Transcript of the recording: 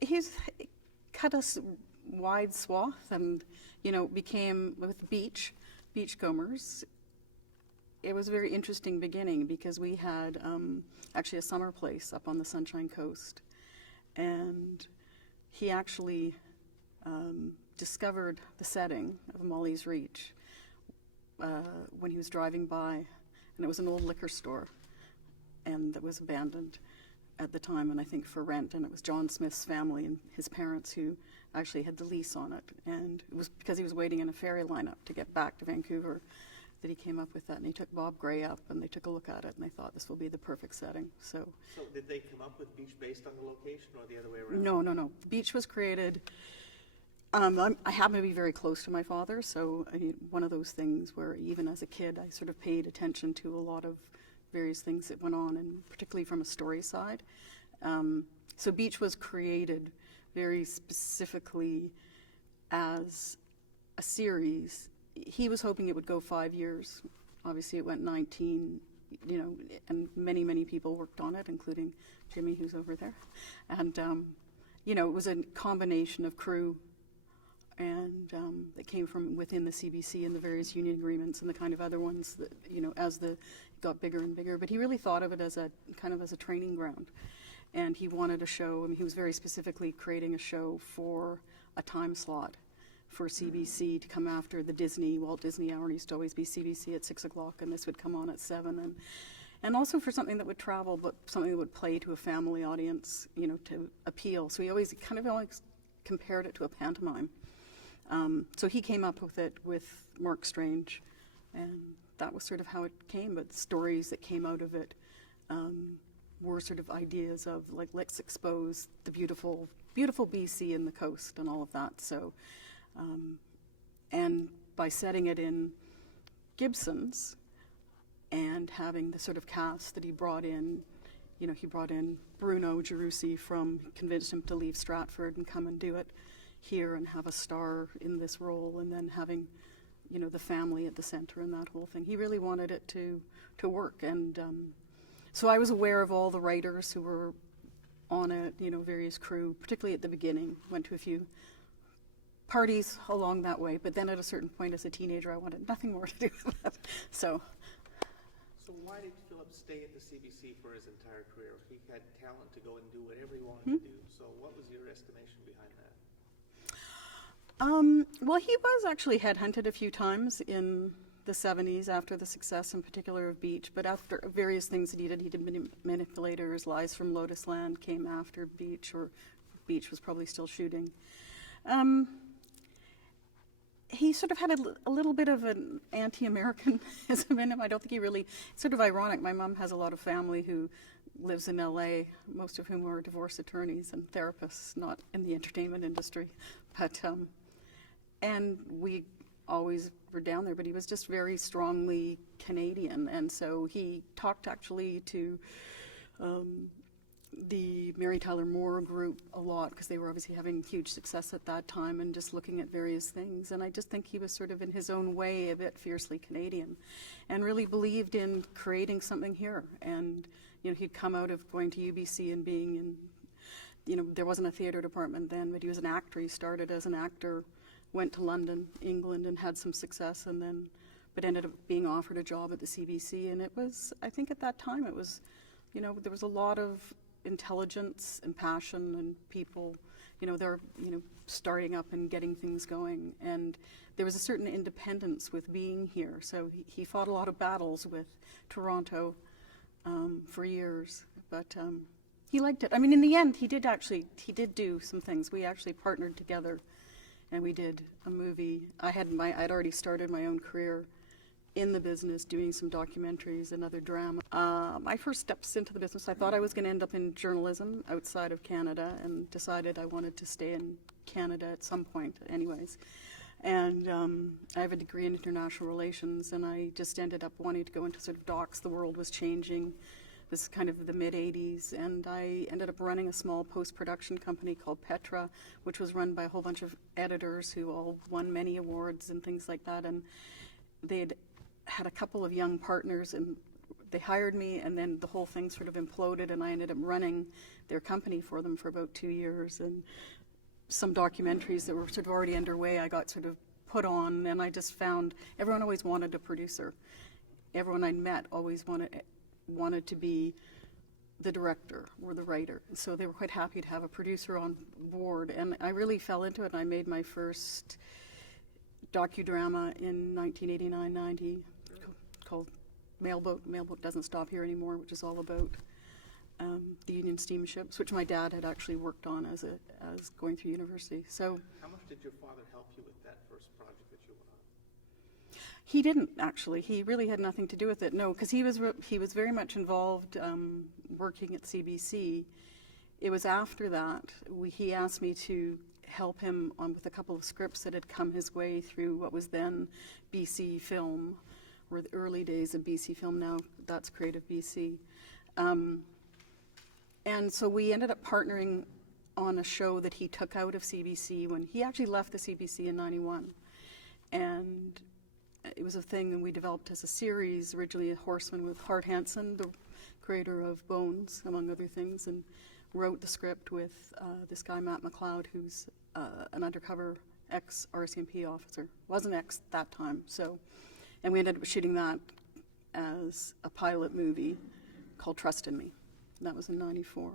He's cut a wide swath, and became with beachcombers. It was a very interesting beginning because we had actually a summer place up on the Sunshine Coast, and he actually discovered the setting of Molly's Reach when he was driving by, and it was an old liquor store, and that was abandoned at the time, and I think for rent, and it was John Smith's family and his parents who actually had the lease on it, and it was because he was waiting in a ferry lineup to get back to Vancouver that he came up with that, and he took Bob Gray up, and they took a look at it, and they thought this will be the perfect setting. So did they come up with Beach based on the location, or the other way around? No. Beach was created. I happen to be very close to my father, so one of those things where even as a kid I sort of paid attention to a lot of various things that went on, and particularly from a story side. So Beach was created very specifically as a series. He was hoping it would go 5 years. Obviously it went 19, and many people worked on it, including Jimmy, who's over there. And, it was a combination of crew and that came from within the CBC and the various union agreements and the kind of other ones that, as it got bigger and bigger. But he really thought of it as a kind of as a training ground. And he wanted a show, he was very specifically creating a show for a time slot for CBC to come after the Walt Disney hour. It used to always be CBC at 6 o'clock, and this would come on at 7. And also for something that would travel, but something that would play to a family audience, to appeal. So he always compared it to a pantomime. So he came up with it with Mark Strange, and that was sort of how it came. But the stories that came out of it were sort of ideas of let's expose the beautiful BC and the coast and all of that. So, and by setting it in Gibson's and having the sort of cast that he brought in, he brought in Bruno Gerussi convinced him to leave Stratford and come and do it here and have a star in this role, and then having, the family at the center and that whole thing. He really wanted it to work, and so I was aware of all the writers who were on it, various crew, particularly at the beginning. Went to a few parties along that way, but then at a certain point as a teenager I wanted nothing more to do with that. So why did Philip stay at the CBC for his entire career? He had talent to go and do whatever he wanted to do. So what was your estimation behind that? Well, he was actually headhunted a few times in the 70s after the success in particular of Beach, but after various things that he did Manipulators, Lies from Lotus Land came after Beach, or Beach was probably still shooting. He sort of had a little bit of an anti-Americanism in him. I don't think he really, it's sort of ironic. My mom has a lot of family who lives in LA, most of whom are divorce attorneys and therapists, not in the entertainment industry. But, and we always were down there, but he was just very strongly Canadian. And so he talked actually to the Mary Tyler Moore group a lot, because they were obviously having huge success at that time and just looking at various things. And I just think he was sort of in his own way a bit fiercely Canadian and really believed in creating something here. And, he'd come out of going to UBC and being in, there wasn't a theater department then, but he was an actor. He started as an actor, went to London, England, and had some success, and then, but ended up being offered a job at the CBC. And it was, I think at that time, it was, there was a lot of intelligence and passion, and people, they're, starting up and getting things going. And there was a certain independence with being here. So he fought a lot of battles with Toronto for years, but he liked it. I mean, in the end, he did do some things. We actually partnered together, and we did a movie. I'd already started my own career in the business, doing some documentaries and other drama. My first steps into the business, I thought I was going to end up in journalism outside of Canada, and decided I wanted to stay in Canada at some point anyways. And I have a degree in international relations, and I just ended up wanting to go into sort of docs. The world was changing. This is kind of the mid-'80s, and I ended up running a small post-production company called Petra, which was run by a whole bunch of editors who all won many awards and things like that. And they had a couple of young partners, and they hired me, and then the whole thing sort of imploded, and I ended up running their company for them for about 2 years. And some documentaries that were sort of already underway, I got sort of put on, and I just found everyone always wanted a producer. Everyone I met always wanted to be the director or the writer. So they were quite happy to have a producer on board, and I really fell into it, and I made my first docudrama in 1989-90 called Mailboat. Mailboat Doesn't Stop Here Anymore, which is all about the Union steamships, which my dad had actually worked on as going through university. So How much did your father help you with that first project that you went on? he didn't actually. He really had nothing to do with it. No, because he was very much involved working at CBC. It was after that he asked me to help him with a couple of scripts that had come his way through what was then BC Film, or the early days of BC Film. Now that's Creative BC. And so we ended up partnering on a show that he took out of CBC when he actually left the CBC in '91. And it was a thing that we developed as a series, originally a Horseman with Hart Hansen, the creator of Bones, among other things, and wrote the script with this guy, Matt McLeod, who's an undercover ex-RCMP officer. Wasn't ex that time, so. And we ended up shooting that as a pilot movie called Trust in Me. That was in '94.